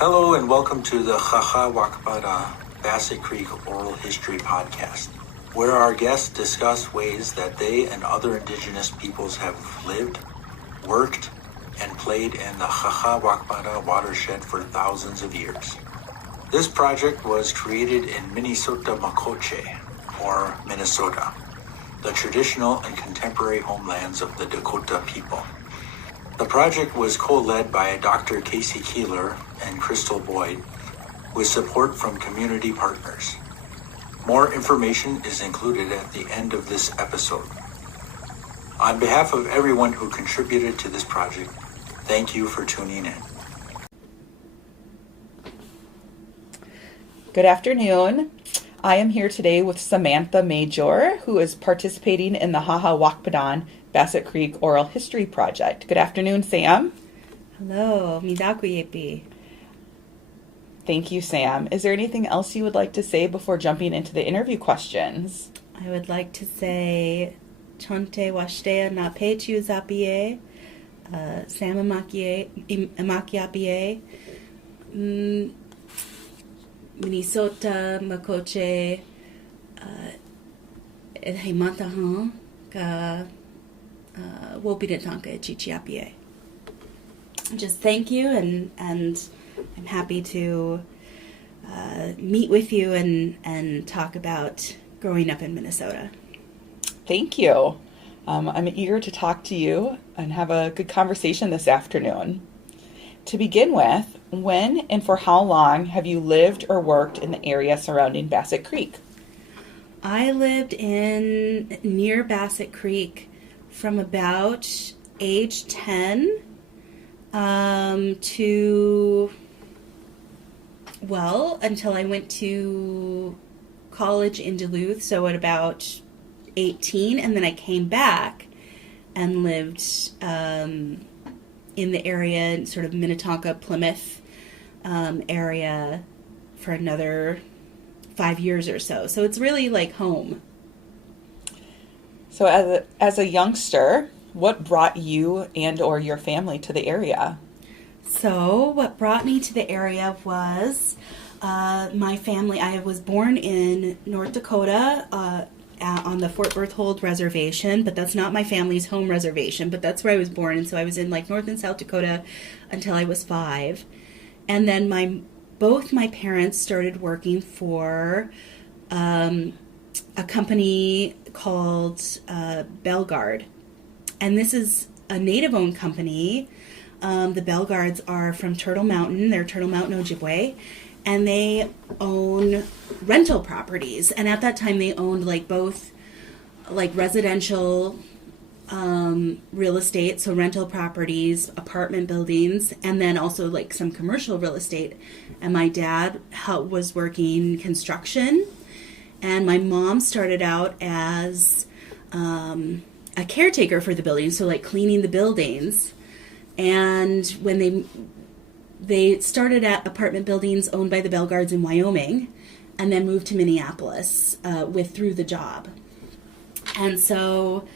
Hello and welcome to the Wakpadan Bassett Creek Oral History Podcast, where our guests discuss ways that they and other indigenous peoples have lived, worked, and played in the Wakpadan watershed for thousands of years. This project was created in Minnesota Makoche, or Minnesota, the traditional and contemporary homelands of the Dakota people. The project was co-led by Dr. Casey Keeler and Crystal Boyd, with support from community partners. More information is included at the end of this episode. On behalf of everyone who contributed to this project, thank you for tuning in. Good afternoon. I am here today with Samantha Majhor, who is participating in the Wakpadan Bassett Creek Oral History Project. Good afternoon, Sam. Hello, midakuyepi. Thank you, Sam. Is there anything else you would like to say before jumping into the interview questions? I would like to say chonte washtea na pechu zapie, samamakyapie, Minnesota Makoche, Minnetonka ka Minnetonka chichiapie. Just thank you, and I'm happy to meet with you and talk about growing up in Minnesota. Thank you. I'm eager to talk to you and have a good conversation this afternoon. To begin with, when and for how long have you lived or worked in the area surrounding Bassett Creek? I lived near Bassett Creek from about age 10 until I went to college in Duluth, so at about 18, and then I came back and lived in the area, sort of Minnetonka, Plymouth area for another 5 years or so. So it's really like home. So as a youngster, what brought you and or your family to the area? So what brought me to the area was my family. I was born in North Dakota on the Fort Berthold Reservation, but that's not my family's home reservation, but that's where I was born. And so I was in like North and South Dakota until I was 5. And then both my parents started working for a company called Bellegarde. And this is a native-owned company. The Bellegardes are from Turtle Mountain. They're Turtle Mountain, Ojibwe. And they own rental properties. And at that time, they owned both residential real estate, so rental properties, apartment buildings, and then also some commercial real estate. And my dad was working construction, and my mom started out as a caretaker for the buildings, so cleaning the buildings. And when they started at apartment buildings owned by the Bellegardes in Wyoming, and then moved to Minneapolis through the job. And so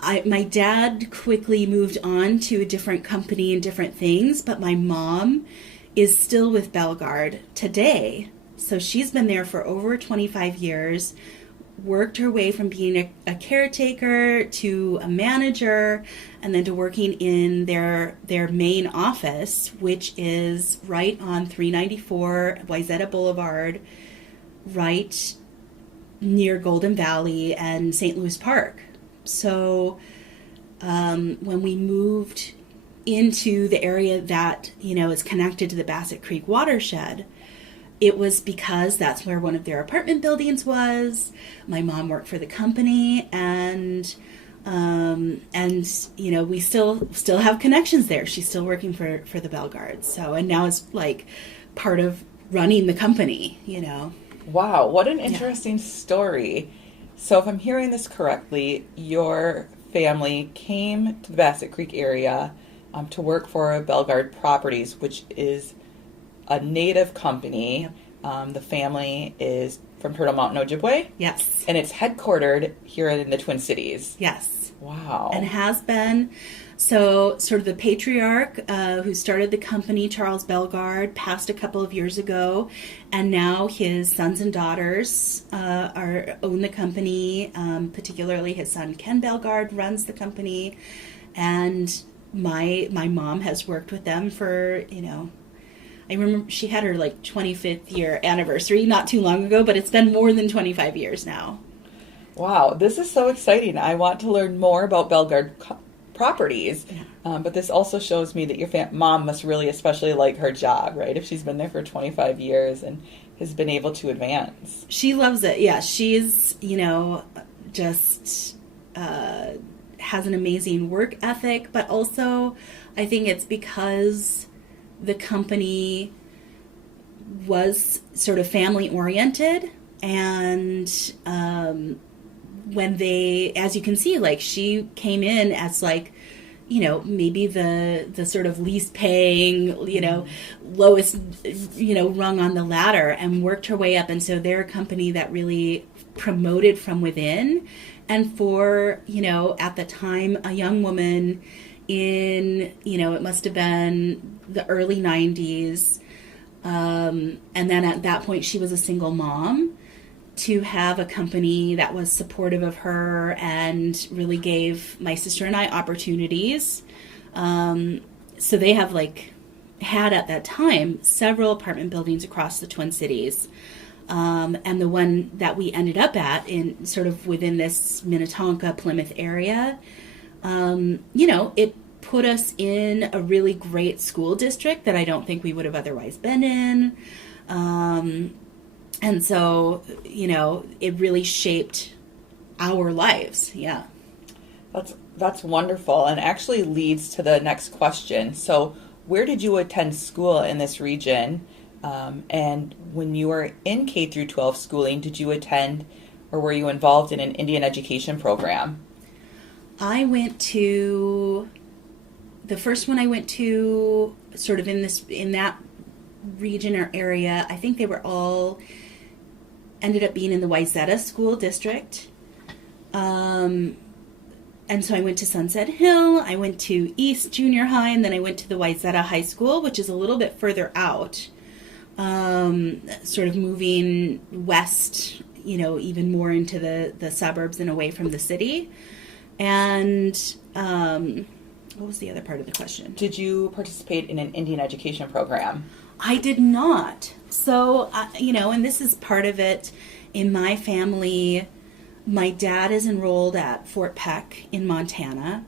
my dad quickly moved on to a different company and different things, but my mom is still with Bellegarde today. So she's been there for over 25 years, worked her way from being a caretaker to a manager, and then to working in their main office, which is right on 394 Wayzata Boulevard, right near Golden Valley and St. Louis Park. So when we moved into the area that is connected to the Bassett Creek watershed, it was because that's where one of their apartment buildings was. My mom worked for the company, and we still have connections there. She's still working for the Bellegardes. So, and now it's part of running the company. Wow, what an interesting story. So if I'm hearing this correctly, your family came to the Bassett Creek area to work for Bellegarde Properties, which is a native company. Yep. The family is from Turtle Mountain, Ojibwe? Yes. And it's headquartered here in the Twin Cities? Yes. Wow. And has been So, sort of the patriarch who started the company, Charles Bellegarde, passed a couple of years ago, and now his sons and daughters own the company. Particularly, his son Ken Bellegarde runs the company, and my mom has worked with them for, I remember she had her 25th year anniversary not too long ago, but it's been more than 25 years now. Wow, this is so exciting. I want to learn more about Bellegarde properties, but this also shows me that your mom must really especially like her job, right? If she's been there for 25 years and has been able to advance. She loves it. Yeah, she's, just has an amazing work ethic, but also I think it's because the company was sort of family oriented, and when they, as you can see, she came in as maybe the sort of least paying, lowest, rung on the ladder, and worked her way up. And so they're a company that really promoted from within. And for, at the time, a young woman in, it must have been the early 90s. And then at that point, she was a single mom. To have a company that was supportive of her and really gave my sister and I opportunities. So they have had at that time several apartment buildings across the Twin Cities. And the one that we ended up at in sort of within this Minnetonka, Plymouth area, it put us in a really great school district that I don't think we would have otherwise been in. And so, it really shaped our lives. Yeah. That's wonderful, and actually leads to the next question. So where did you attend school in this region? And when you were in K through 12 schooling, did you attend or were you involved in an Indian education program? I went to, the first one I went to sort of in that region or area, I think they were all ended up being in the Wayzata school district. And so I went to Sunset Hill, I went to East Junior High, and then I went to the Wayzata High School, which is a little bit further out, sort of moving west, even more into the suburbs and away from the city. And what was the other part of the question? Did you participate in an Indian education program? I did not. So, and this is part of it in my family. My dad is enrolled at Fort Peck in Montana.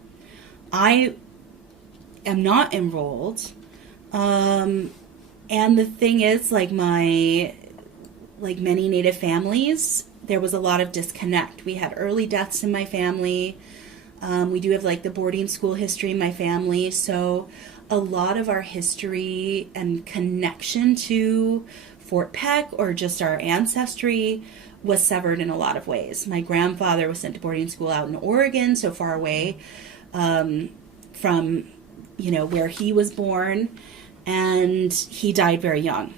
I am not enrolled. And the thing is, like many Native families, there was a lot of disconnect. We had early deaths in my family. We do have the boarding school history in my family. So a lot of our history and connection to Fort Peck or just our ancestry was severed in a lot of ways. My grandfather was sent to boarding school out in Oregon, so far away from, where he was born, and he died very young.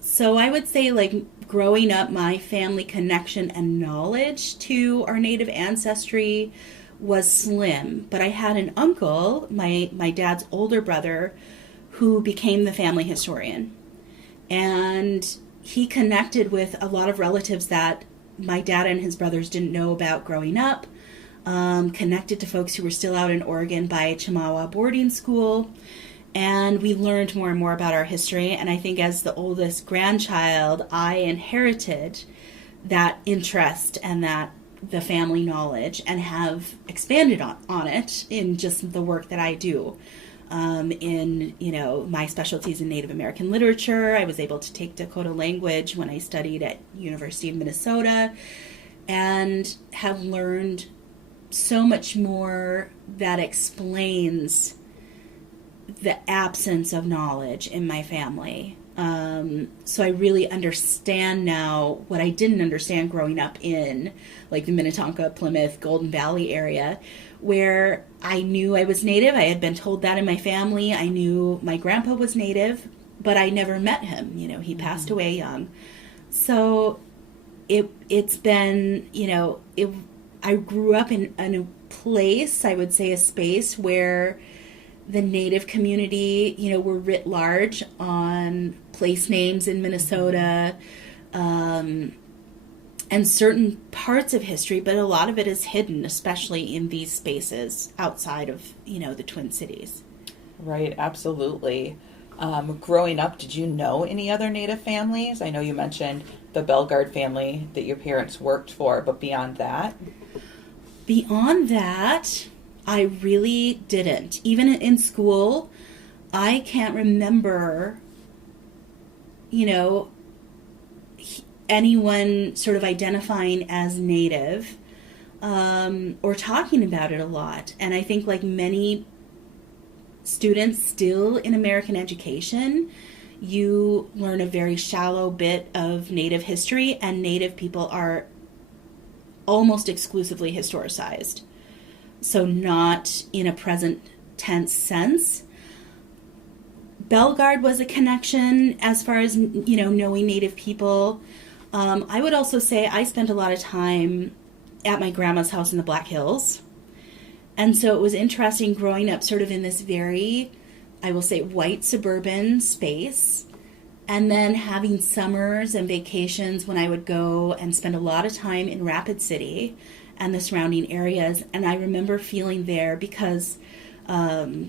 So I would say, growing up, my family connection and knowledge to our Native ancestry was slim, but I had an uncle, my dad's older brother, who became the family historian. And he connected with a lot of relatives that my dad and his brothers didn't know about growing up, connected to folks who were still out in Oregon by Chemawa boarding school, and we learned more and more about our history. And I think as the oldest grandchild, I inherited that interest and that the family knowledge and have expanded on it in just the work that I do. In, my specialties in Native American literature. I was able to take Dakota language when I studied at University of Minnesota, and have learned so much more that explains the absence of knowledge in my family. So I really understand now what I didn't understand growing up in the Minnetonka, Plymouth, Golden Valley area, where I knew I was Native. I had been told that in my family. I knew my grandpa was Native, but I never met him. He passed away young. So it's been, I grew up in a place, I would say a space where the Native community, were writ large on place names in Minnesota, and certain parts of history, but a lot of it is hidden, especially in these spaces outside of, the Twin Cities. Right, absolutely. Growing up, did you know any other Native families? I know you mentioned the Bellegarde family that your parents worked for, but beyond that? Beyond that, I really didn't. Even in school, I can't remember, anyone sort of identifying as Native, or talking about it a lot. And I think, like many students still in American education, you learn a very shallow bit of Native history, and Native people are almost exclusively historicized. So not in a present tense sense. Bellegarde was a connection as far as, knowing Native people. I would also say I spent a lot of time at my grandma's house in the Black Hills. And so it was interesting growing up sort of in this very, I will say, white suburban space. And then having summers and vacations when I would go and spend a lot of time in Rapid City and the surrounding areas. And I remember feeling there because I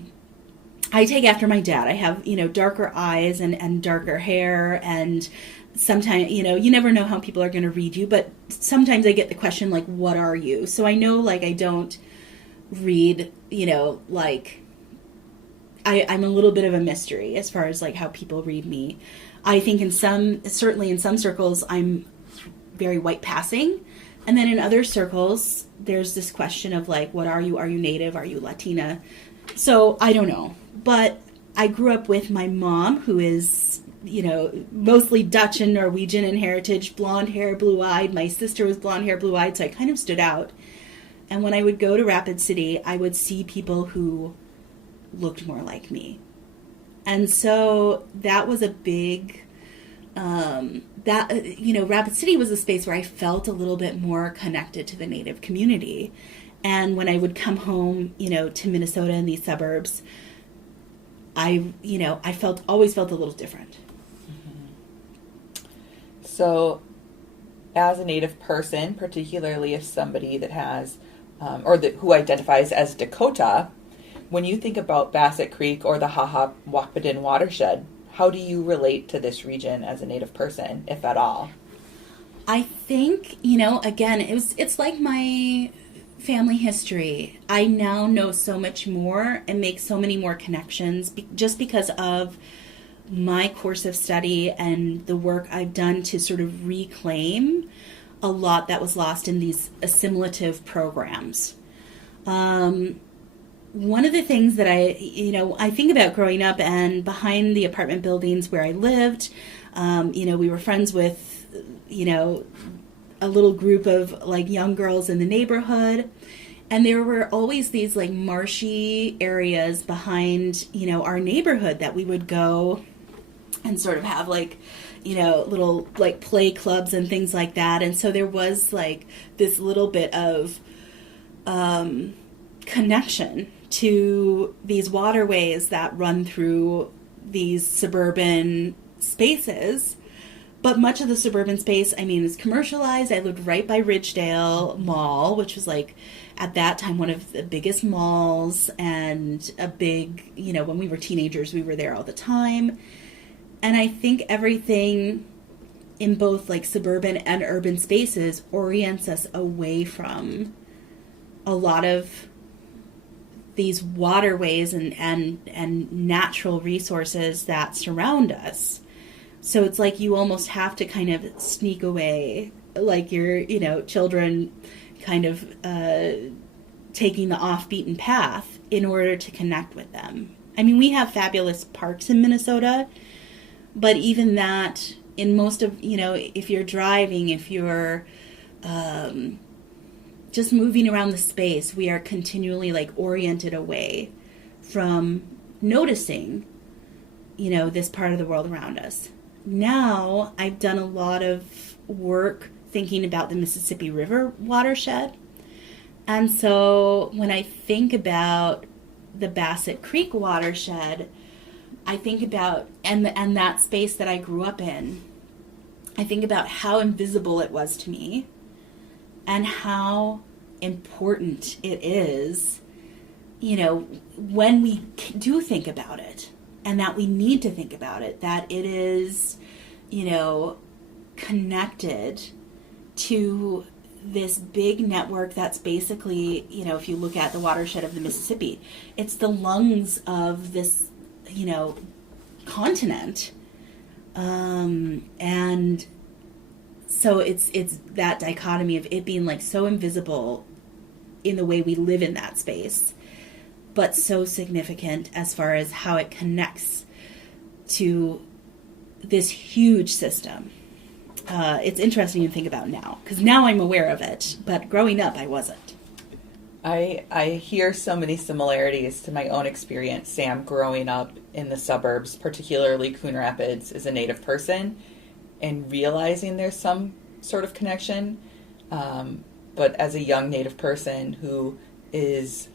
take after my dad. I have, darker eyes and darker hair, and sometimes, you never know how people are going to read you, but sometimes I get the question, like, what are you? So I know, like, I don't read, like, I'm a little bit of a mystery as far as, like, how people read me. I think certainly in some circles, I'm very white passing. And then in other circles, there's this question of, like, what are you? Are you Native? Are you Latina? So I don't know. But I grew up with my mom, who is, mostly Dutch and Norwegian in heritage, blonde hair, blue-eyed. My sister was blonde hair, blue-eyed, so I kind of stood out. And when I would go to Rapid City, I would see people who looked more like me. And so that was a big, Rapid City was a space where I felt a little bit more connected to the Native community. And when I would come home, to Minnesota and these suburbs, I always felt a little different. So as a Native person, particularly if somebody that has, who identifies as Dakota, when you think about Bassett Creek or the Wakpadan watershed, how do you relate to this region as a Native person, if at all? I think, again, it's like my family history. I now know so much more and make so many more connections just because of my course of study and the work I've done to sort of reclaim a lot that was lost in these assimilative programs. One of the things that I think about growing up, and behind the apartment buildings where I lived, we were friends with, a little group of, like, young girls in the neighborhood. And there were always these, like, marshy areas behind, our neighborhood that we would go and sort of have, like, little, like, play clubs and things like that. And so there was, like, this little bit of connection to these waterways that run through these suburban spaces. But much of the suburban space, is commercialized. I lived right by Ridgedale Mall, which was, like, at that time, one of the biggest malls, and a big, when we were teenagers, we were there all the time. And I think everything in both, like, suburban and urban spaces orients us away from a lot of these waterways and natural resources that surround us. So it's like you almost have to kind of sneak away, like your, children kind of taking the off-beaten path in order to connect with them. We have fabulous parks in Minnesota, but even that, in most of, if you're driving, if you're just moving around the space, we are continually, like, oriented away from noticing, this part of the world around us. Now, I've done a lot of work thinking about the Mississippi River watershed. And so when I think about the Bassett Creek watershed, I think about, and that space that I grew up in, I think about how invisible it was to me and how important it is, when we do think about it, and that we need to think about it, that it is, connected to this big network that's basically, if you look at the watershed of the Mississippi, it's the lungs of this, continent. And so it's that dichotomy of it being like so invisible in the way we live in that space, but so significant as far as how it connects to this huge system. It's interesting to think about now, because now I'm aware of it, but growing up I wasn't. I hear so many similarities to my own experience, Sam, growing up in the suburbs, particularly Coon Rapids, as a Native person, and realizing there's some sort of connection. But as a young Native person who is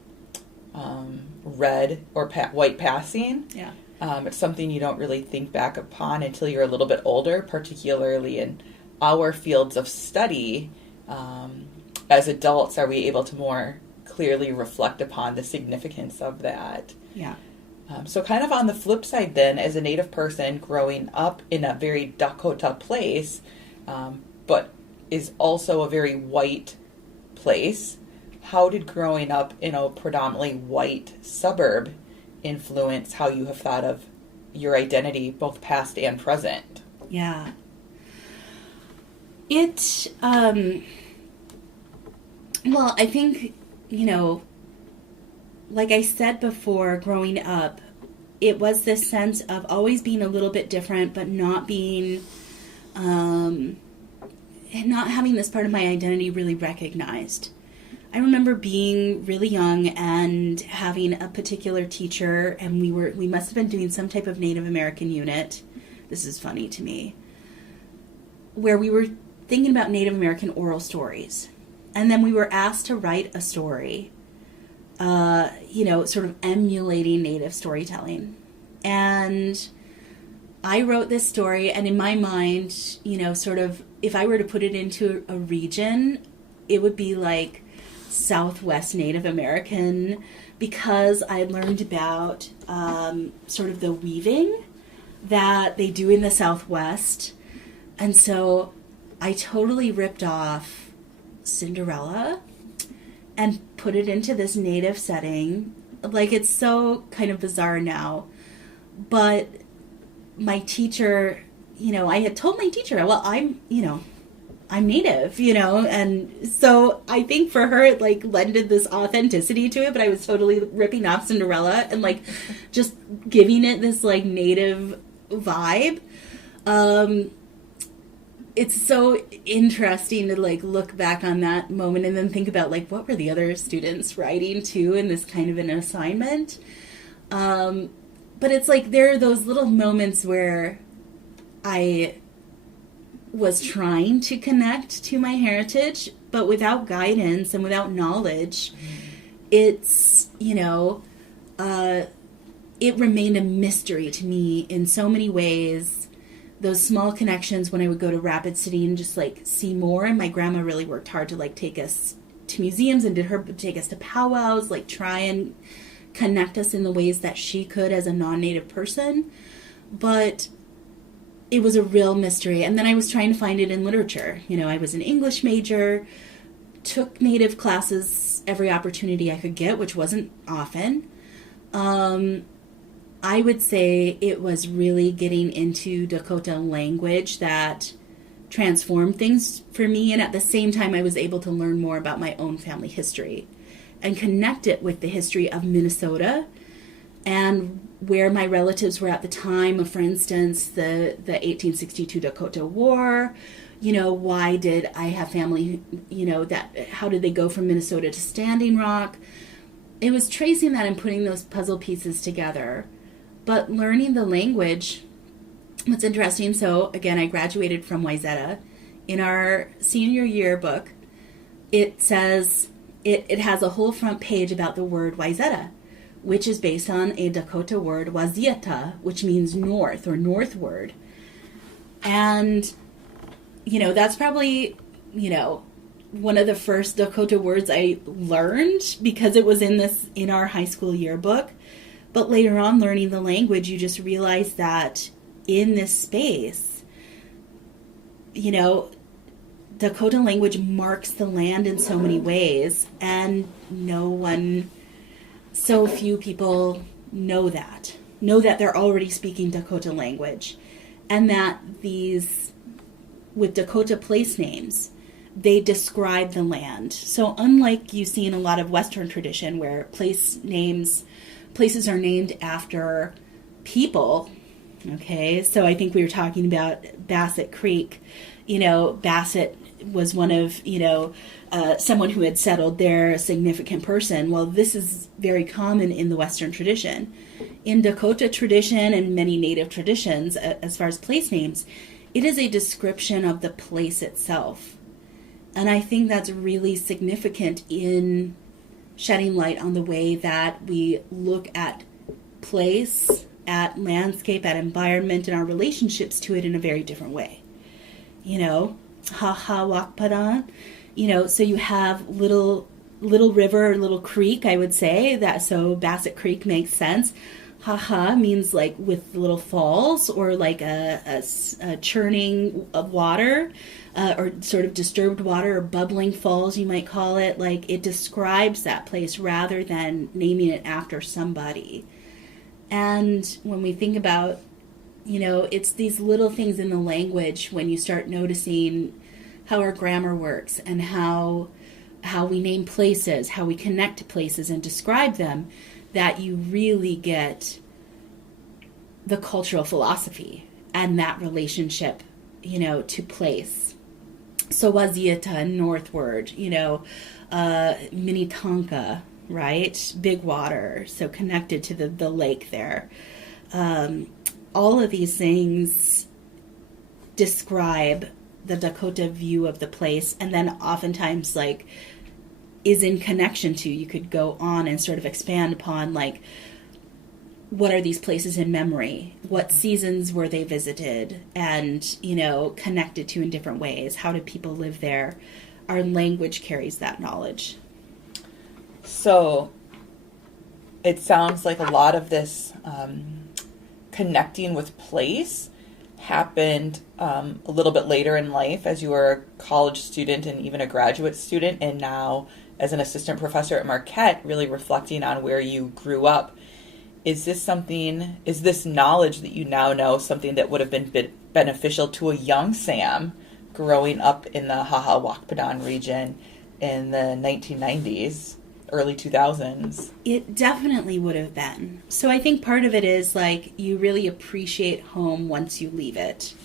red or white passing, yeah. It's something you don't really think back upon until you're a little bit older, particularly in our fields of study. As adults, are we able to more clearly reflect upon the significance of that? Yeah. So kind of on the flip side then, as a Native person growing up in a very Dakota place, but is also a very white place, how did growing up in a predominantly white suburb influence how you have thought of your identity, both past and present? Yeah. Well, I think, like I said before, growing up, it was this sense of always being a little bit different, but not being, not having this part of my identity really recognized. I remember being really young and having a particular teacher, and we must have been doing some type of Native American unit. This is funny to me, where we were thinking about Native American oral stories. And then we were asked to write a story, sort of emulating Native storytelling. And I wrote this story, and in my mind, sort of, if I were to put it into a region, it would be like Southwest Native American, because I had learned about sort of the weaving that they do in the Southwest. And so I totally ripped off Cinderella and put it into this Native setting. Like, it's so kind of bizarre now, but my teacher, I had told my teacher, well, I'm Native, and so I think for her it like lended this authenticity to it, but I was totally ripping off Cinderella and like just giving it this like Native vibe. It's so interesting to like look back on that moment and then think about like what were the other students writing too in this kind of an assignment. But it's like there are those little moments where I was trying to connect to my heritage, but without guidance and without knowledge. It's, it remained a mystery to me in so many ways. Those small connections when I would go to Rapid City and just like see more. And my grandma really worked hard to like take us to museums and take us to powwows, like try and connect us in the ways that she could as a non-Native person. But it was a real mystery. And then I was trying to find it in literature. I was an English major, took Native classes every opportunity I could get, which wasn't often. I would say it was really getting into Dakota language that transformed things for me. And at the same time, I was able to learn more about my own family history and connect it with the history of Minnesota and where my relatives were at the time of, for instance, the 1862 Dakota War. Why did I have family, how did they go from Minnesota to Standing Rock? It was tracing that and putting those puzzle pieces together. But learning the language, what's interesting, so again, I graduated from Wayzata. In our senior yearbook, it says, it has a whole front page about the word Wayzata, which is based on a Dakota word Wayzata, which means north or northward. And, that's probably, one of the first Dakota words I learned because it was in our high school yearbook. But later on, learning the language, you just realize that in this space, Dakota language marks the land in so many ways, and so few people know that they're already speaking Dakota language, and that with Dakota place names, they describe the land. So unlike you see in a lot of Western tradition where places are named after people, okay, so I think we were talking about Bassett Creek. Bassett was one of, someone who had settled there, a significant person. Well, this is very common in the Western tradition. In Dakota tradition and many Native traditions, as far as place names, it is a description of the place itself. And I think that's really significant in shedding light on the way that we look at place, at landscape, at environment, and our relationships to it in a very different way. Wakpadan, so you have little river, little creek, I would say, so Bassett Creek makes sense. Means like with little falls, or like a churning of water, or sort of disturbed water, or bubbling falls, you might call it. Like, it describes that place rather than naming it after somebody. And when we think about, it's these little things in the language when you start noticing how our grammar works and how we name places, how we connect to places and describe them, that you really get the cultural philosophy and that relationship, to place. So Wayzata, northward, Minnetonka, right? Big water, so connected to the lake there. All of these things describe the Dakota view of the place, and then oftentimes, like, is in connection to, you could go on and sort of expand upon, like, what are these places in memory? What seasons were they visited and, connected to in different ways? How did people live there? Our language carries that knowledge. So it sounds like a lot of this connecting with place happened a little bit later in life as you were a college student and even a graduate student, and now as an assistant professor at Marquette, really reflecting on where you grew up. Is this knowledge that you now know something that would have been beneficial to a young Sam growing up in the Wakpadan region in the 1990s, early 2000s? It definitely would have been. So I think part of it is, like, you really appreciate home once you leave it.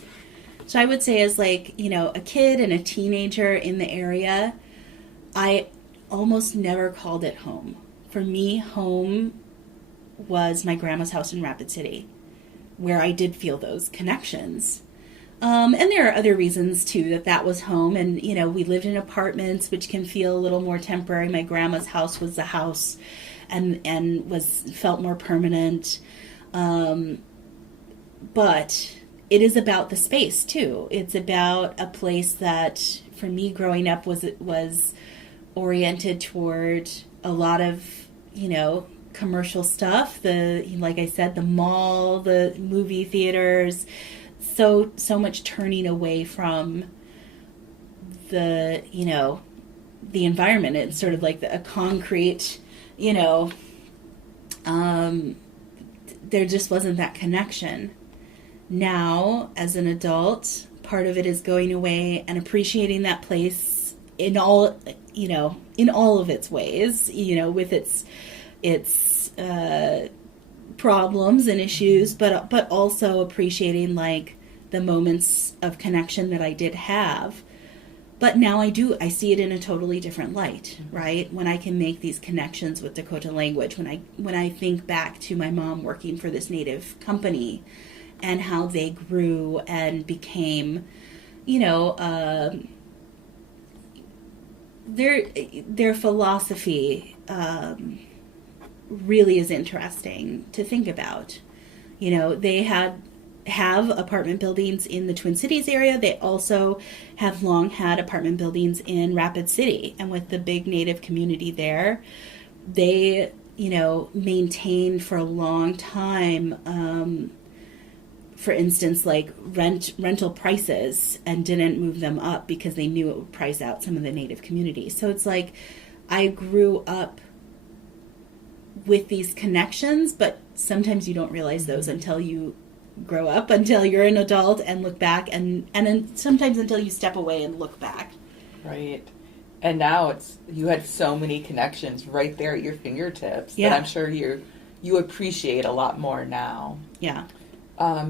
So I would say as, like, a kid and a teenager in the area, I almost never called it home. For me, home was my grandma's house in Rapid City, where I did feel those connections. And there are other reasons, too, that was home. And, we lived in apartments, which can feel a little more temporary. My grandma's house was the house and felt more permanent. But it is about the space, too. It's about a place that, for me growing up, was oriented toward a lot of, commercial stuff. Like I said, the mall, the movie theaters, so much turning away from the environment. It's sort of like a concrete, there just wasn't that connection. Now, as an adult, part of it is going away and appreciating that place in all of its ways, with its problems and issues, but also appreciating, like, the moments of connection that I did have. But now I see it in a totally different light, right? When I can make these connections with Dakota language, when I think back to my mom working for this Native company and how they grew and became, their philosophy really is interesting to think about. You know, they have apartment buildings in the Twin Cities area. They also have long had apartment buildings in Rapid City, and with the big Native community there, they, you know, maintained for a long time, for instance, like rental prices, and didn't move them up because they knew it would price out some of the Native community. So it's like I grew up with these connections, but sometimes you don't realize those until you grow up, until you're an adult and look back, and then sometimes until you step away and look back. Right. And now you had so many connections right there at your fingertips Yeah. that I'm sure you appreciate a lot more now. Yeah.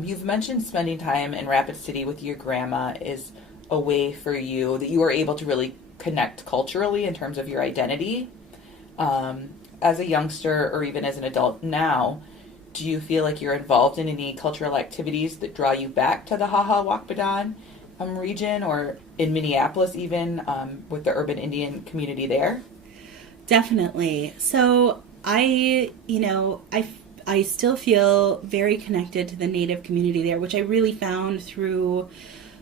You've mentioned spending time in Rapid City with your grandma is a way for you that you were able to really connect culturally in terms of your identity. As a youngster or even as an adult now, do you feel like you're involved in any cultural activities that draw you back to the Wakpadan region, or in Minneapolis even, with the urban Indian community there? Definitely. So I still feel very connected to the Native community there, which I really found through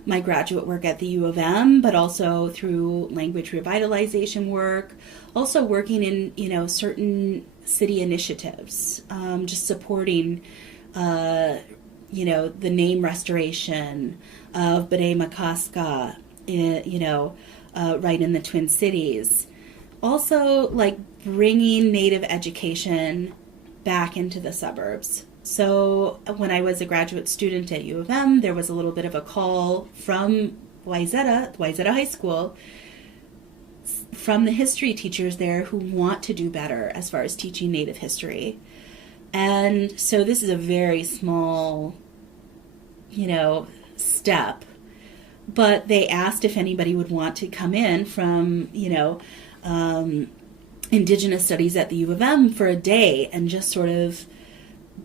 my graduate work at the U of M, but also through language revitalization work, also working in, you know, certain city initiatives, just supporting, you know, the name restoration of B'nai Makaska, you know, right in the Twin Cities. Also, like, bringing Native education back into the suburbs. So when I was a graduate student at U of M, there was a little bit of a call from Wayzata High School, from the history teachers there who want to do better as far as teaching Native history. And so this is a very small, you know, step. But they asked if anybody would want to come in from, you know, Indigenous Studies at the U of M for a day and just sort of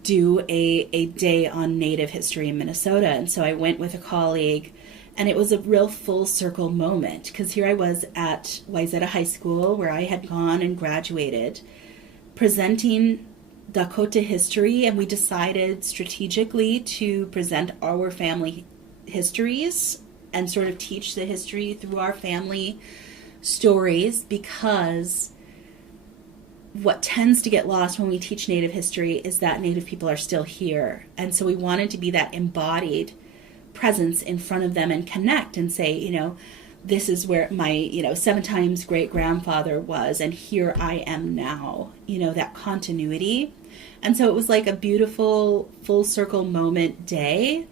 do a day on Native history in Minnesota. And so I went with a colleague, and it was a real full circle moment, because here I was at Wayzata High School, where I had gone and graduated, presenting Dakota history, and we decided strategically to present our family histories and sort of teach the history through our family stories, because what tends to get lost when we teach Native history is that Native people are still here. And so we wanted to be that embodied presence in front of them and connect and say, you know, this is where my, you know, 7 times great grandfather was, and here I am now, you know, that continuity. And so it was like a beautiful full circle moment day.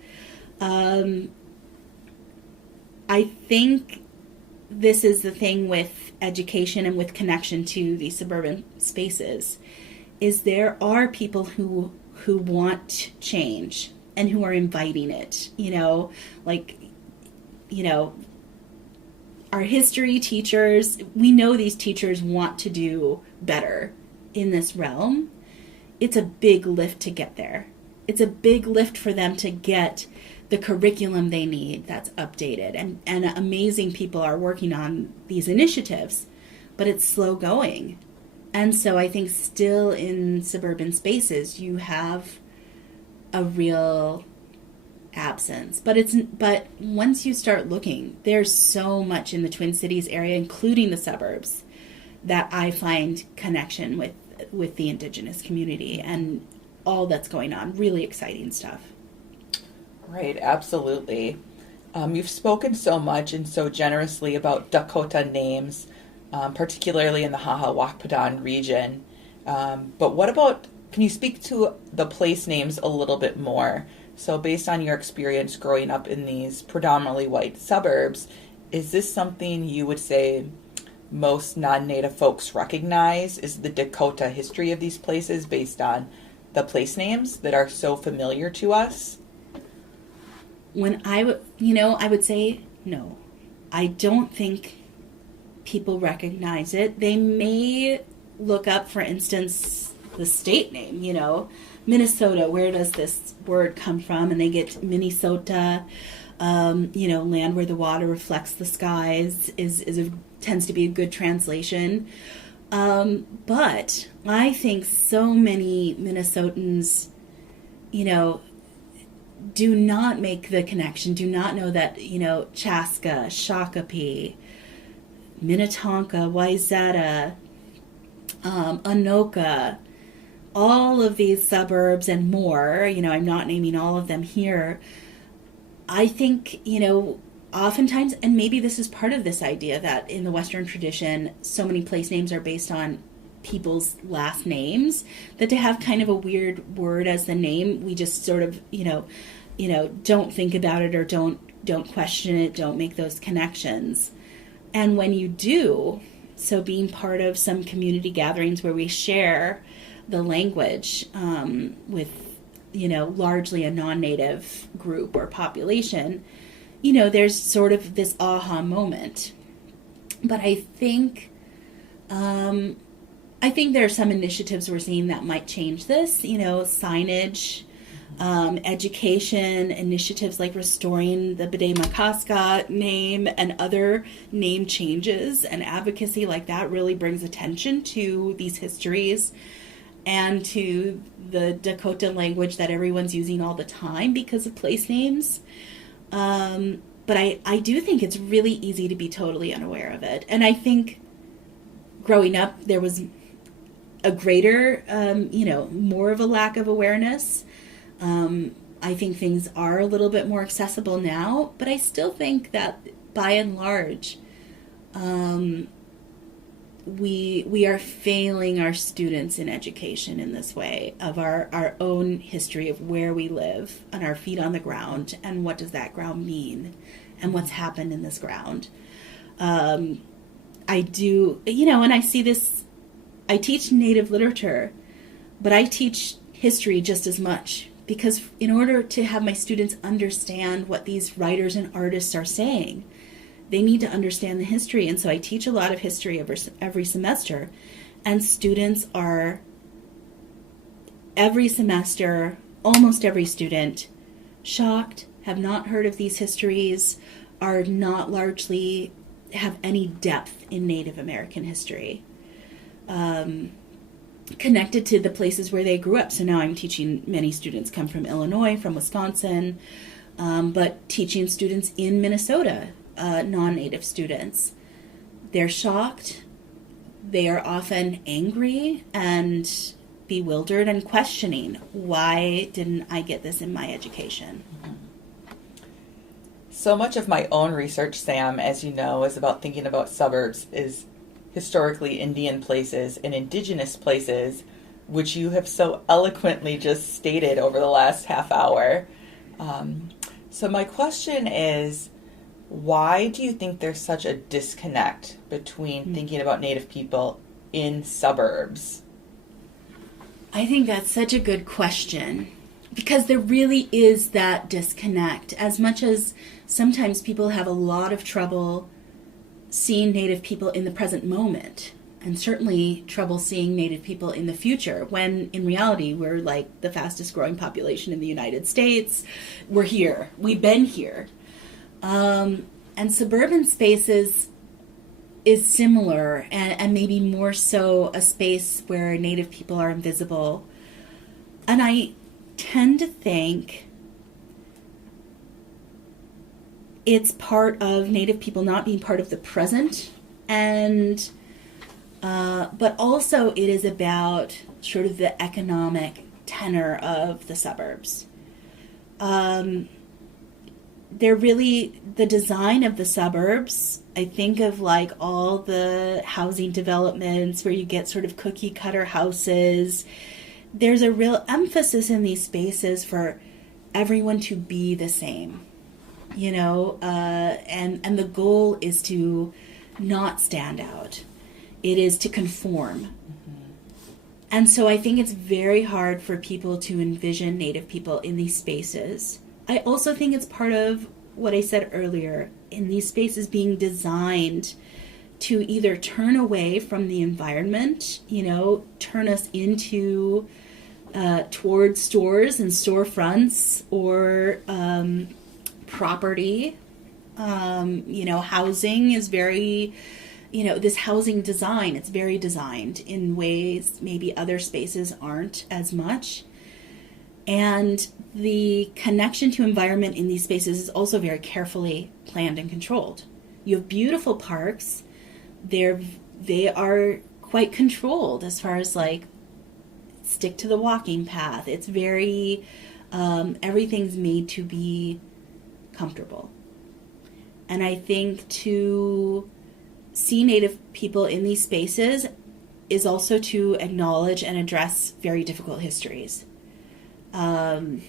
I think this is the thing with education and with connection to these suburban spaces, is there are people who want change and who are inviting it, you know, like, you know, our history teachers, we know these teachers want to do better in this realm. It's a big lift to get there. It's a big lift for them to get the curriculum they need that's updated. And amazing people are working on these initiatives, but it's slow going. And so I think still in suburban spaces, you have a real absence. But once you start looking, there's so much in the Twin Cities area, including the suburbs, that I find connection with the Indigenous community and all that's going on. Really exciting stuff. Right, absolutely. You've spoken so much and so generously about Dakota names, particularly in the Wakpadan region. But what about, can you speak to the place names a little bit more? So based on your experience growing up in these predominantly white suburbs, is this something you would say most non-Native folks recognize? Is the Dakota history of these places based on the place names that are so familiar to us? When I would say no. I don't think people recognize it. They may look up, for instance, the state name, you know, Minnesota, where does this word come from? And they get Minnesota, land where the water reflects the skies tends to be a good translation. But I think so many Minnesotans, do not make the connection, do not know that, Chaska, Shakopee, Minnetonka, Wayzata, Anoka, all of these suburbs and more, I'm not naming all of them here. I think, oftentimes, and maybe this is part of this idea that in the Western tradition, so many place names are based on people's last names, that to have kind of a weird word as the name, we just sort of, don't think about it or don't question it, don't make those connections. And when you do, so being part of some community gatherings where we share the language with, largely a non-native group or population, there's sort of this aha moment. But I think there are some initiatives we're seeing that might change this, signage, education, initiatives like restoring the Bide-Makaska name and other name changes and advocacy like that really brings attention to these histories and to the Dakota language that everyone's using all the time because of place names. But I do think it's really easy to be totally unaware of it. And I think growing up, there was a greater, more of a lack of awareness. I think things are a little bit more accessible now, but I still think that by and large, we are failing our students in education in this way of our own history of where we live and our feet on the ground and what does that ground mean and what's happened in this ground. I do, and I see this, I teach Native literature, but I teach history just as much because in order to have my students understand what these writers and artists are saying, they need to understand the history. And so I teach a lot of history every semester. And students are, every semester, almost every student, shocked, have not heard of these histories, are not largely, have any depth in Native American history. Connected to the places where they grew up. So now I'm teaching, many students come from Illinois, from Wisconsin, but teaching students in Minnesota, non-native students. They're shocked. They are often angry and bewildered and questioning, why didn't I get this in my education? So much of my own research, Sam, as you know, is about thinking about suburbs, is historically Indian places and indigenous places, which you have so eloquently just stated over the last half hour. So my question is, why do you think there's such a disconnect between thinking about Native people in suburbs? I think that's such a good question because there really is that disconnect. As much as sometimes people have a lot of trouble seeing Native people in the present moment, and certainly trouble seeing Native people in the future, when in reality we're like the fastest growing population in the United States. We're here. We've been here. And suburban spaces is similar, and maybe more so a space where Native people are invisible. And I tend to think it's part of Native people not being part of the present, and but also it is about sort of the economic tenor of the suburbs. They're really the design of the suburbs. I think of like all the housing developments where you get sort of cookie cutter houses. There's a real emphasis in these spaces for everyone to be the same, and the goal is to not stand out. It is to conform. Mm-hmm. And so I think it's very hard for people to envision Native people in these spaces. I also think it's part of what I said earlier, in these spaces being designed to either turn away from the environment, turn us into towards stores and storefronts or property. Housing is very, this housing design, it's very designed in ways maybe other spaces aren't as much. And the connection to environment in these spaces is also very carefully planned and controlled. You have beautiful parks. They are quite controlled as far as like stick to the walking path. It's very, everything's made to be comfortable. And I think to see Native people in these spaces is also to acknowledge and address very difficult histories. And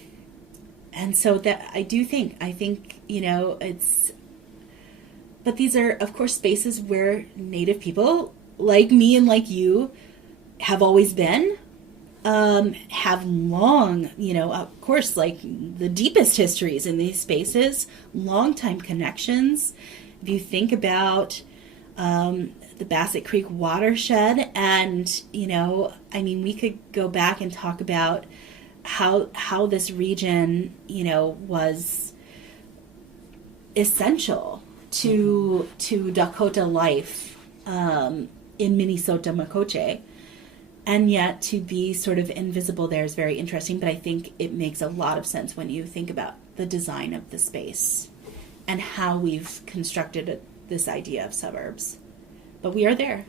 so that I think, it's, but these are, of course, spaces where Native people, like me and like you, have always been, have long, of course, like the deepest histories in these spaces, long time connections. If you think about the Bassett Creek watershed, and, we could go back and talk about how this region, was essential to Dakota life in Minnesota Makoche. And yet to be sort of invisible there is very interesting, but I think it makes a lot of sense when you think about the design of the space and how we've constructed this idea of suburbs. But we are there.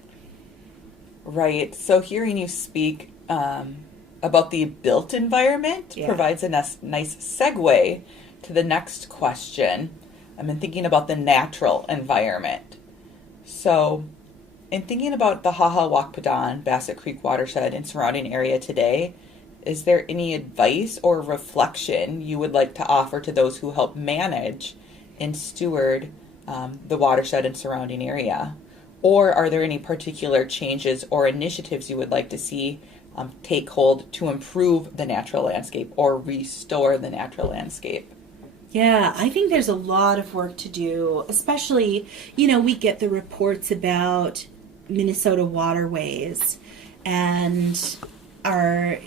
Right. So hearing you speak about the built environment provides a nice segue to the next question. I've been thinking about the natural environment. So in thinking about the Wakpadan, Bassett Creek watershed and surrounding area today, is there any advice or reflection you would like to offer to those who help manage and steward the watershed and surrounding area? Or are there any particular changes or initiatives you would like to see take hold to improve the natural landscape or restore the natural landscape? Yeah, I think there's a lot of work to do, especially, we get the reports about Minnesota waterways and our,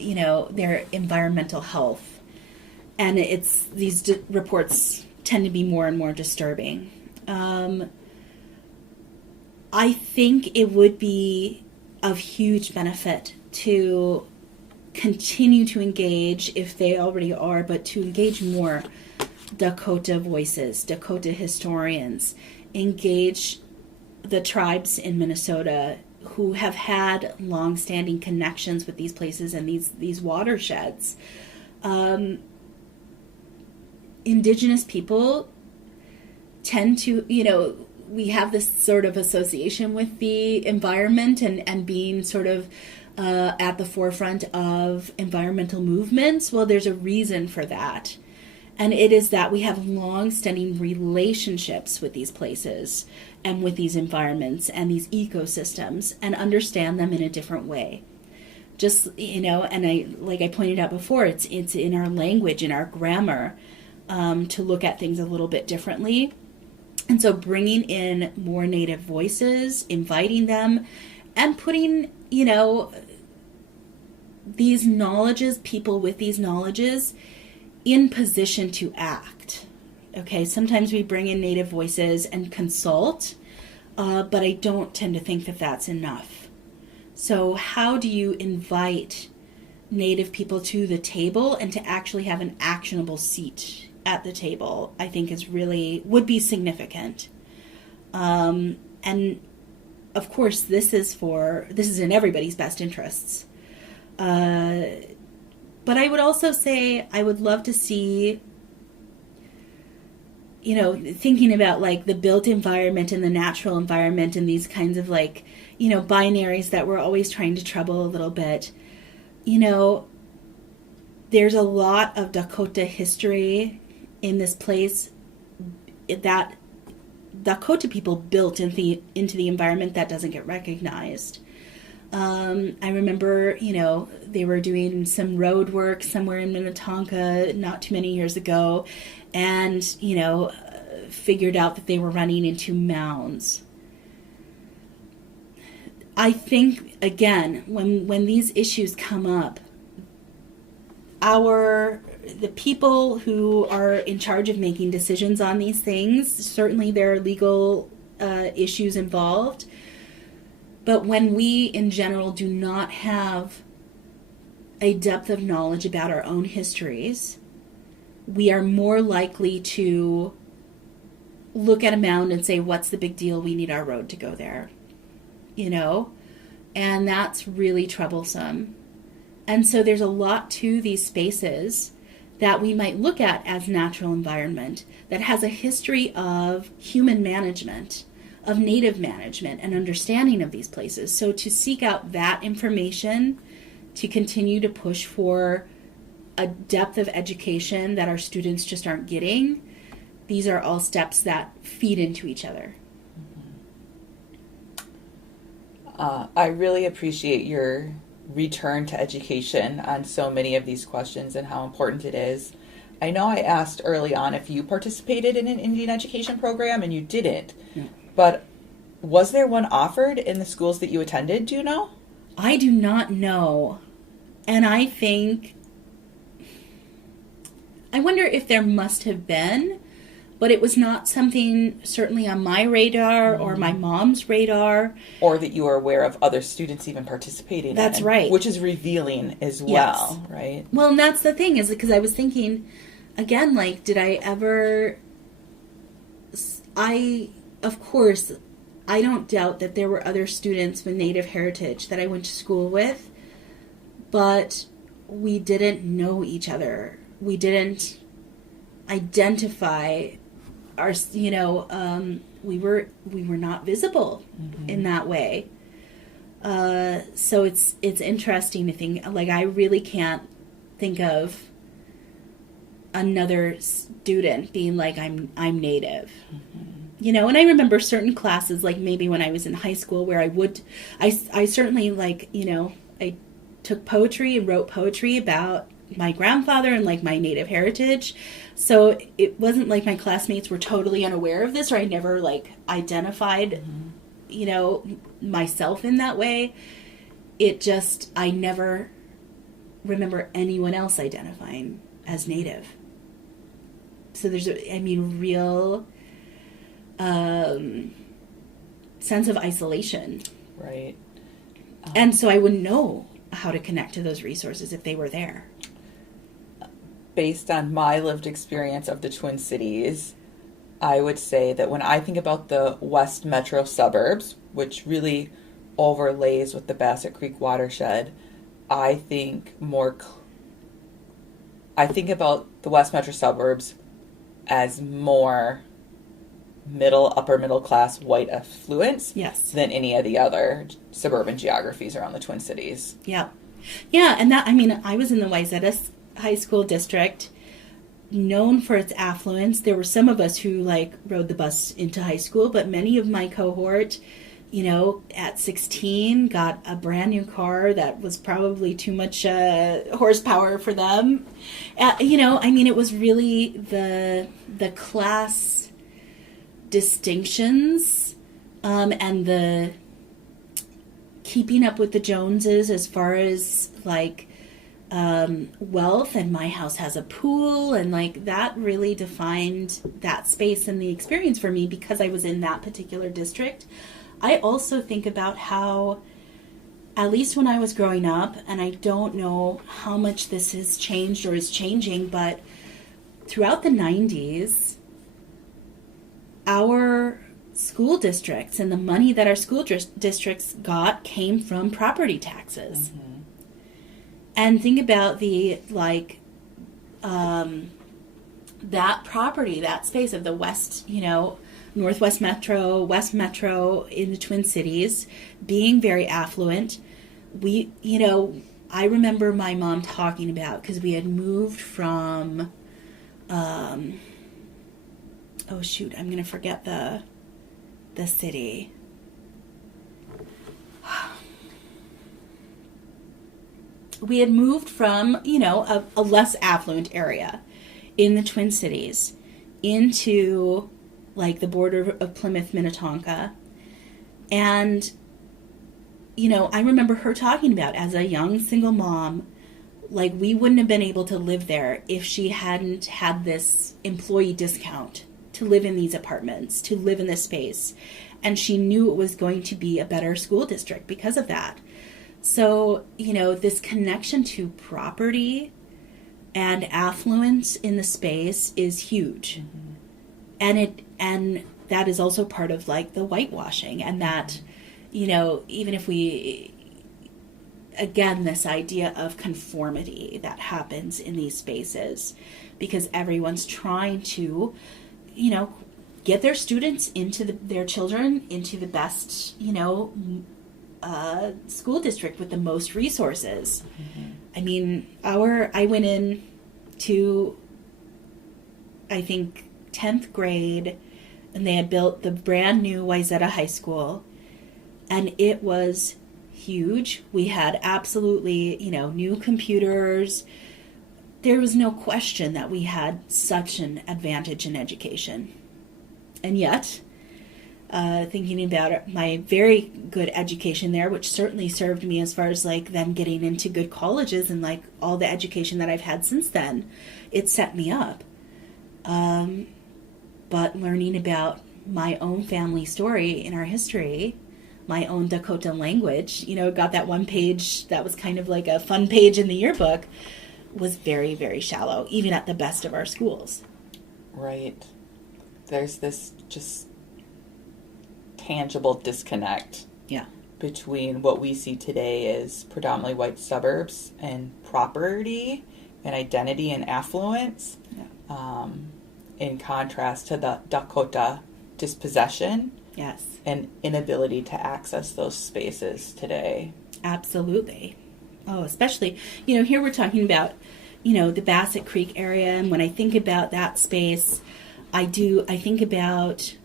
their environmental health. And these reports tend to be more and more disturbing. I think it would be of huge benefit to continue to engage, if they already are, but to engage more Dakota voices, Dakota historians, engage the tribes in Minnesota who have had long-standing connections with these places and these watersheds. Indigenous people tend to, we have this sort of association with the environment and being sort of at the forefront of environmental movements. Well, there's a reason for that. And it is that we have long-standing relationships with these places and with these environments and these ecosystems and understand them in a different way. Just, and I pointed out before, it's in our language, in our grammar, to look at things a little bit differently. And so bringing in more Native voices, inviting them, and putting, these knowledges, people with these knowledges, in position to act. Okay, sometimes we bring in Native voices and consult, but I don't tend to think that that's enough. So how do you invite Native people to the table and to actually have an actionable seat at the table, I think would be significant. And of course, this is in everybody's best interests. But I would also say I would love to see, thinking about like the built environment and the natural environment and these kinds of like, binaries that we're always trying to trouble a little bit. There's a lot of Dakota history in this place that Dakota people built into the environment that doesn't get recognized. I remember, they were doing some road work somewhere in Minnetonka not too many years ago and, figured out that they were running into mounds. I think, again, when these issues come up, the people who are in charge of making decisions on these things, certainly there are legal issues involved. But when we, in general, do not have a depth of knowledge about our own histories, we are more likely to look at a mound and say, what's the big deal? We need our road to go there. You know? And that's really troublesome. And so there's a lot to these spaces that we might look at as natural environment that has a history of human management, of native management and understanding of these places. So to seek out that information, to continue to push for a depth of education that our students just aren't getting, these are all steps that feed into each other. I really appreciate your return to education on so many of these questions and how important it is. I know I asked early on if you participated in an Indian education program, and you didn't. No. But was there one offered in the schools that you attended? Do you know? I do not know. And I wonder if there must have been, but it was not something certainly on my radar or my mom's radar. Or that you were aware of other students even participating That's in. right. Which is revealing as well, Yes. right? Well, and that's the thing, is because I was thinking, again, like, did I ever... Of course, I don't doubt that there were other students with Native heritage that I went to school with, but we didn't know each other. We didn't identify our, we were not visible in that way. So it's interesting to think, like, I really can't think of another student being like, I'm Native. And I remember certain classes, like maybe when I was in high school, where I certainly, like, I took poetry and wrote poetry about my grandfather and, like, my Native heritage. So it wasn't like my classmates were totally unaware of this, or I never, like, identified, myself in that way. I never remember anyone else identifying as Native. So there's real sense of isolation. Right. And so I wouldn't know how to connect to those resources if they were there. Based on my lived experience of the Twin Cities, I would say that when I think about the West Metro suburbs, which really overlays with the Bassett Creek watershed, I think about the West Metro suburbs as more upper middle class white affluence, yes, than any of the other suburban geographies around the Twin Cities. Yeah. And that, I was in the Wayzata High School district, known for its affluence. There were some of us who, like, rode the bus into high school, but many of my cohort, at 16, got a brand new car that was probably too much horsepower for them. It was really the class distinctions and the keeping up with the Joneses as far as, like, wealth, and my house has a pool, and, like, that really defined that space and the experience for me because I was in that particular district. I also think about how, at least when I was growing up, and I don't know how much this has changed or is changing, but throughout the 90s, our school districts and the money that our school districts got came from property taxes. Mm-hmm. And think about the, like, that property, that space of the West, Northwest Metro, West Metro in the Twin Cities being very affluent. I remember my mom talking about, because we had moved from, I'm going to forget the city. We had moved from, a less affluent area in the Twin Cities into, like, the border of Plymouth, Minnetonka. And, I remember her talking about, as a young single mom, Like, we wouldn't have been able to live there if she hadn't had this employee discount to live in these apartments, to live in this space. And she knew it was going to be a better school district because of that. So, this connection to property and affluence in the space is huge. And that is also part of, like, the whitewashing, and that, even if we, again, this idea of conformity that happens in these spaces, because everyone's trying to, get their students their children into the best, school district with the most resources. I mean, I went in to, I think, 10th grade, and they had built the brand new Wayzata High School, and it was huge. We had absolutely, new computers. There was no question that we had such an advantage in education. And yet, thinking about my very good education there, which certainly served me as far as, like, then getting into good colleges and, like, all the education that I've had since then, it set me up. But learning about my own family story in our history, my own Dakota language, got that one page that was kind of like a fun page in the yearbook, was very, very shallow, even at the best of our schools. Right. There's this just tangible disconnect between what we see today as predominantly white suburbs and property and identity and affluence, in contrast to the Dakota dispossession and inability to access those spaces today. Absolutely. Oh, especially, here we're talking about, the Bassett Creek area, and when I think about that space, I think about,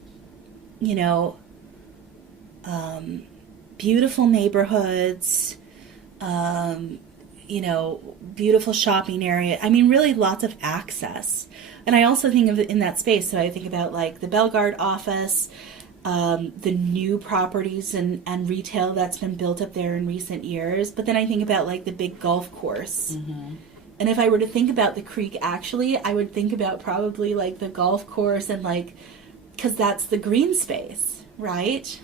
beautiful neighborhoods, beautiful shopping area. I mean, really lots of access. And I also think of it in that space. So I think about, like, the Bellegarde office, the new properties and retail that's been built up there in recent years. But then I think about, like, the big golf course. And if I were to think about the creek, actually, I would think about probably, like, the golf course and, like, because that's the green space, right?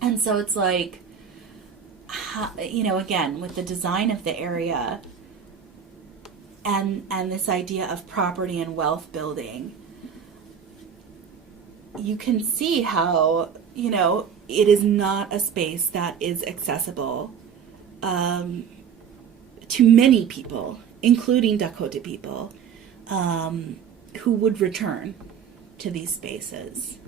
And so it's like, again, with the design of the area and this idea of property and wealth building, you can see how, it is not a space that is accessible to many people, including Dakota people, who would return to these spaces,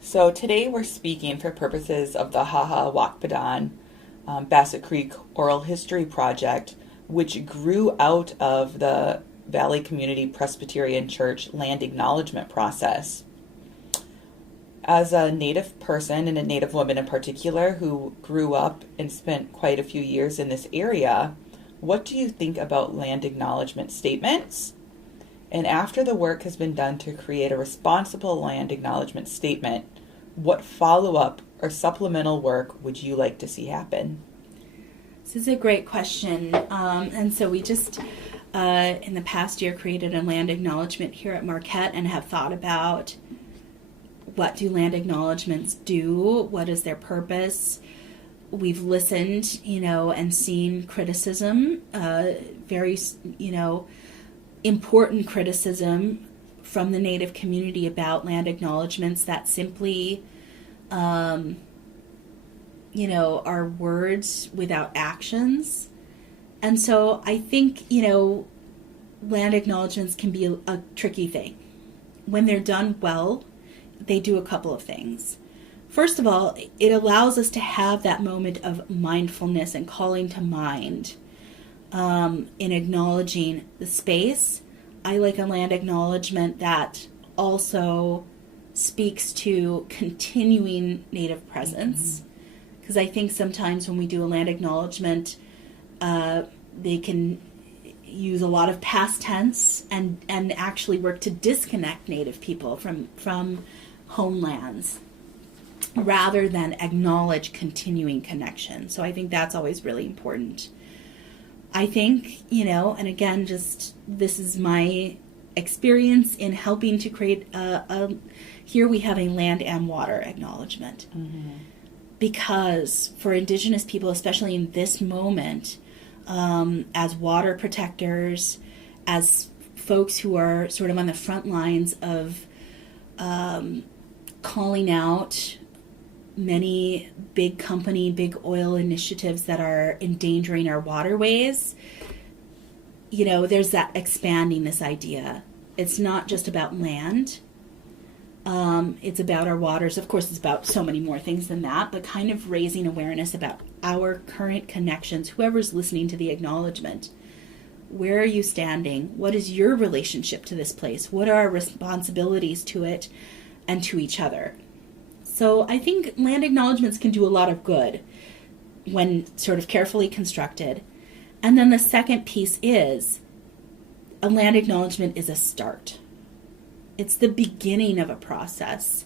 So today we're speaking for purposes of the Wakpadan Bassett Creek Oral History Project, which grew out of the Valley Community Presbyterian Church land acknowledgement process. As a Native person, and a Native woman in particular, who grew up and spent quite a few years in this area, what do you think about land acknowledgement statements? And after the work has been done to create a responsible land acknowledgement statement, what follow-up or supplemental work would you like to see happen? This is a great question. And so we just, in the past year, created a land acknowledgement here at Marquette and have thought about what do land acknowledgements do? What is their purpose? We've listened, and seen criticism, very, important criticism from the Native community about land acknowledgements that simply, are words without actions. And so I think, land acknowledgements can be a tricky thing. When they're done well, they do a couple of things. First of all, it allows us to have that moment of mindfulness and calling to mind in acknowledging the space. I like a land acknowledgement that also speaks to continuing Native presence. Because I think sometimes when we do a land acknowledgement, they can use a lot of past tense and actually work to disconnect Native people from homelands. rather than acknowledge continuing connection. So I think that's always really important. I think, and again, just this is my experience in helping to create here we have a land and water acknowledgement. Mm-hmm. Because for Indigenous people, especially in this moment, as water protectors, as folks who are sort of on the front lines of calling out many big company, big oil initiatives that are endangering our waterways, there's that expanding this idea. It's not just about land. It's about our waters. Of course, it's about so many more things than that, but kind of raising awareness about our current connections, whoever's listening to the acknowledgement. Where are you standing? What is your relationship to this place? What are our responsibilities to it and to each other? So I think land acknowledgements can do a lot of good when sort of carefully constructed. And then the second piece is a land acknowledgement is a start. It's the beginning of a process.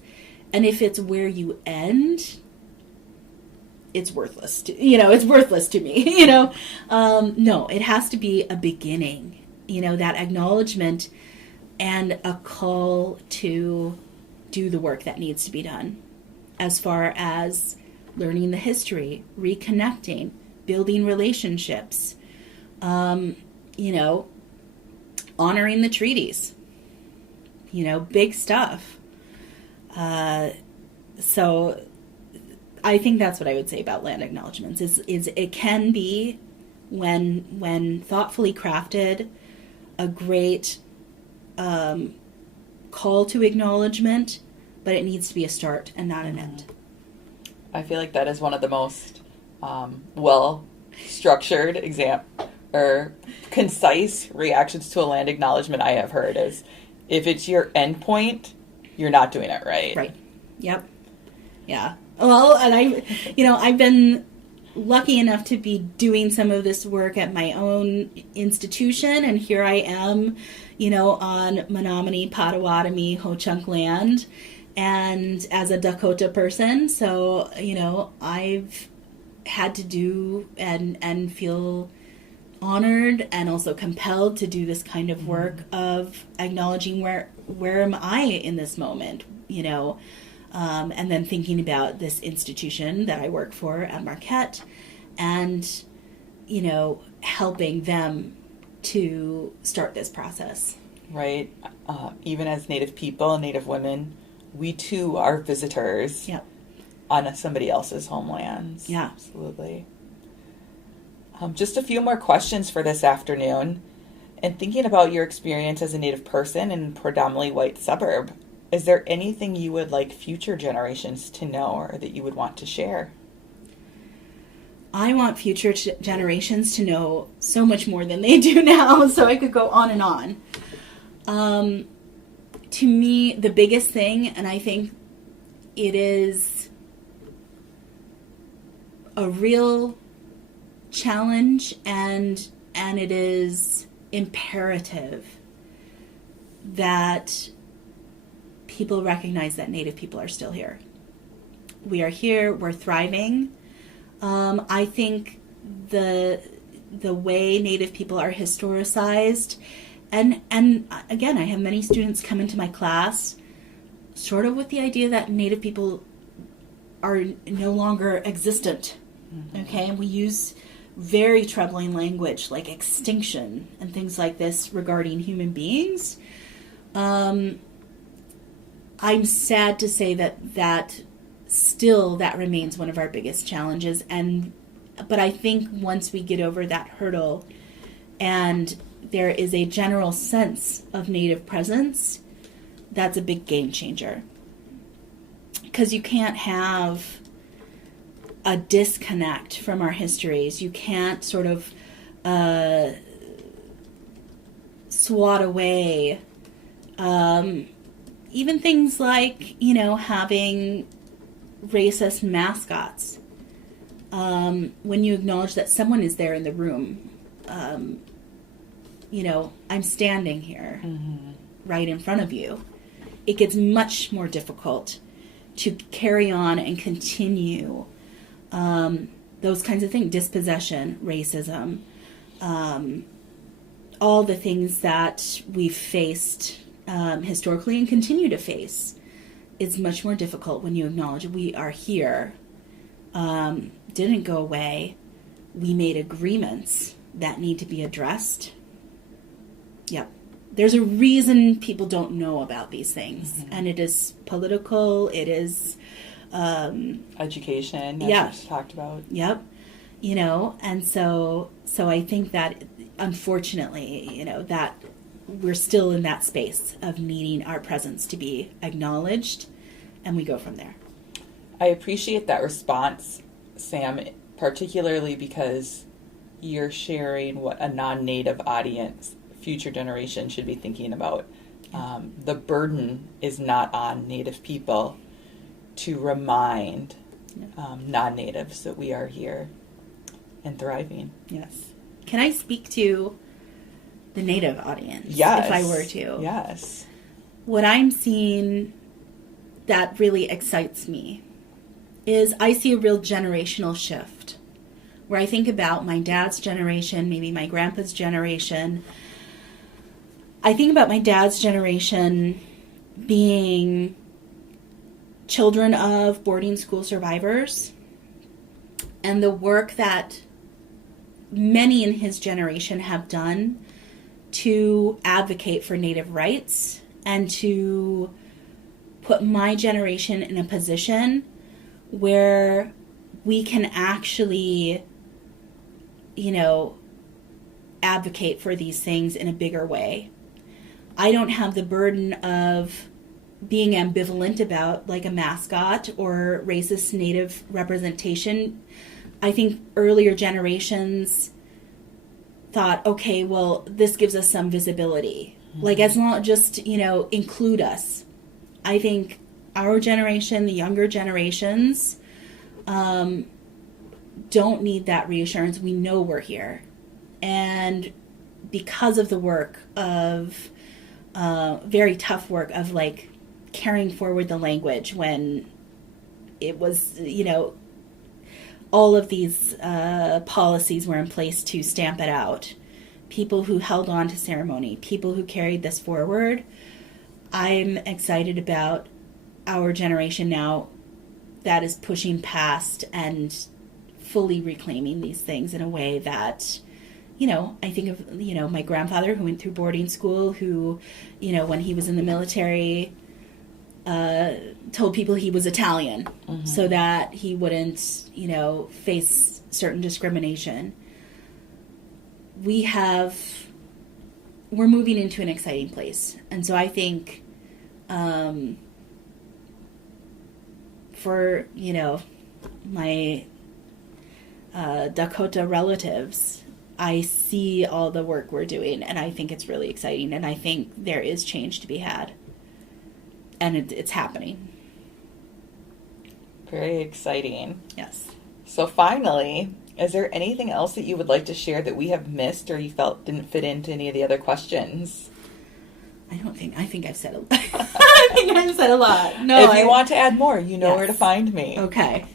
And if it's where you end, it's worthless. It's worthless to me. No, it has to be a beginning. That acknowledgement and a call to do the work that needs to be done, as far as learning the history, reconnecting, building relationships, honoring the treaties. Big stuff. So I think that's what I would say about land acknowledgements is it can be, when thoughtfully crafted, a great call to acknowledgement, but it needs to be a start and not an end. I feel like that is one of the most well-structured or concise reactions to a land acknowledgement I have heard is, if it's your end point, you're not doing it right. Right. Yep. Yeah. Well, and I've been lucky enough to be doing some of this work at my own institution, and here I am, on Menominee, Potawatomi, Ho-Chunk land, and as a Dakota person, so, I've had to do and feel honored and also compelled to do this kind of work of acknowledging where am I in this moment, and then thinking about this institution that I work for at Marquette and, helping them to start this process. Right. Even as Native people and Native women, we too are visitors on somebody else's homelands. Yeah. Absolutely. Just a few more questions for this afternoon. And thinking about your experience as a Native person in a predominantly white suburb, is there anything you would like future generations to know or that you would want to share? I want future generations to know so much more than they do now, so I could go on and on. To me, the biggest thing, and I think it is a real challenge and it is imperative that people recognize that Native people are still here. We are here, we're thriving. I think the way Native people are historicized, and again, I have many students come into my class sort of with the idea that Native people are no longer existent. Mm-hmm. Okay, and we use very troubling language like extinction and things like this regarding human beings. I'm sad to say that remains one of our biggest challenges, but I think once we get over that hurdle and there is a general sense of Native presence, that's a big game changer. Because you can't have a disconnect from our histories. You can't sort of swat away even things like, having racist mascots. When you acknowledge that someone is there in the room, I'm standing here right in front of you, it gets much more difficult to carry on and continue those kinds of things, dispossession, racism, all the things that we've faced historically and continue to face. It's much more difficult when you acknowledge we are here, didn't go away. We made agreements that need to be addressed. Yep. There's a reason people don't know about these things. Mm-hmm. And it is political, it is... education, as yeah. you talked about. Yep. You know, and so I think that, unfortunately, you know, that we're still in that space of needing our presence to be acknowledged, and we go from there. I appreciate that response, Sam, particularly because you're sharing what a non-native audience, future generation, should be thinking about. The burden is not on Native people to remind non-natives that we are here and thriving. Yes. Can I speak to the Native audience? Yes. If I were to. Yes. What I'm seeing that really excites me is I see a real generational shift where I think about my dad's generation, maybe my grandpa's generation. I think about my dad's generation being children of boarding school survivors, and the work that many in his generation have done to advocate for Native rights and to put my generation in a position where we can actually, you know, advocate for these things in a bigger way. I don't have the burden of being ambivalent about like a mascot or racist Native representation. I think earlier generations thought, okay, well, this gives us some visibility. Mm-hmm. Like, as long just, you know, include us. I think our generation, the younger generations, don't need that reassurance. We know we're here. And because of the work of, very tough work of like carrying forward the language when it was, you know, all of these policies were in place to stamp it out. People who held on to ceremony, people who carried this forward. I'm excited about our generation now that is pushing past and fully reclaiming these things in a way that, you know, I think of, you know, my grandfather who went through boarding school, who, you know, when he was in the military, told people he was Italian, mm-hmm. so that he wouldn't, you know, face certain discrimination. We're moving into an exciting place. And so I think, for, you know, my Dakota relatives, I see all the work we're doing, and I think it's really exciting, and I think there is change to be had. And it's happening. Very exciting. Yes. So finally, is there anything else that you would like to share that we have missed or you felt didn't fit into any of the other questions? I think I've said a lot. I think I've said a lot. No, if you want to add more, you know where to find me. Okay.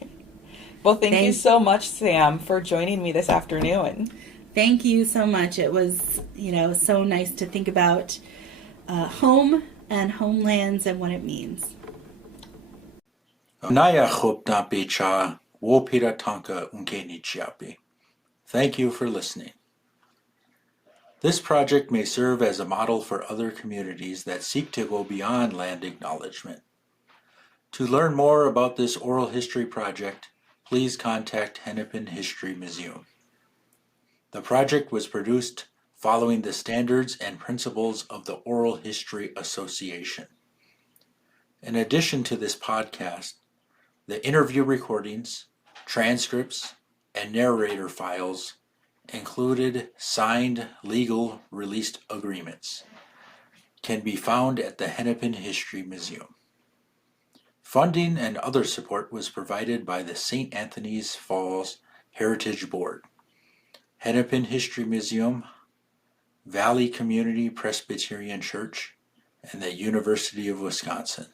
Well, thank you so much, Sam, for joining me this afternoon. Thank you so much. It was, you know, so nice to think about home and homelands and what it means. Thank you for listening. This project may serve as a model for other communities that seek to go beyond land acknowledgement. To learn more about this oral history project, please contact Hennepin History Museum. The project was produced following the standards and principles of the Oral History Association. In addition to this podcast, the interview recordings, transcripts, and narrator files included signed legal released agreements can be found at the Hennepin History Museum. Funding and other support was provided by the St. Anthony's Falls Heritage Board, Hennepin History Museum, Valley Community Presbyterian Church, and the University of Wisconsin.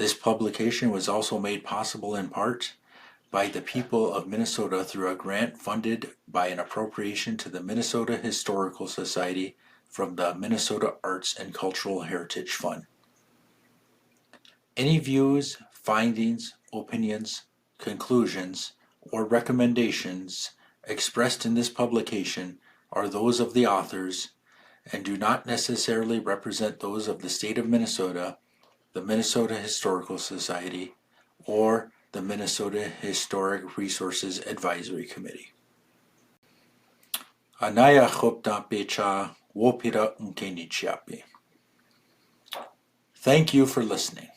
This publication was also made possible in part by the people of Minnesota through a grant funded by an appropriation to the Minnesota Historical Society from the Minnesota Arts and Cultural Heritage Fund. Any views, findings, opinions, conclusions, or recommendations expressed in this publication are those of the authors and do not necessarily represent those of the state of Minnesota, the Minnesota Historical Society, or the Minnesota Historic Resources Advisory Committee. Anaya chopta pecha wopira unkenichiapi. Thank you for listening.